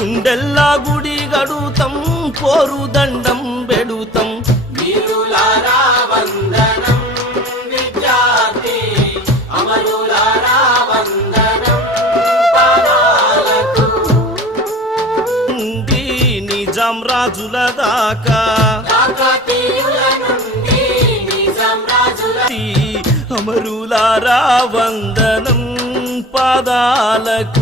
గుండెల్లా గుడి గడుతం పోరు దండం పెడుతం వీరులారా వందనం విద్యార్థి అమరులారా వందనం పాదాలకు నిజాం రాజుల దాకా కాకతీయుల నుండి నిజాం రాజుల అమరులారా వందనం పాదాలకు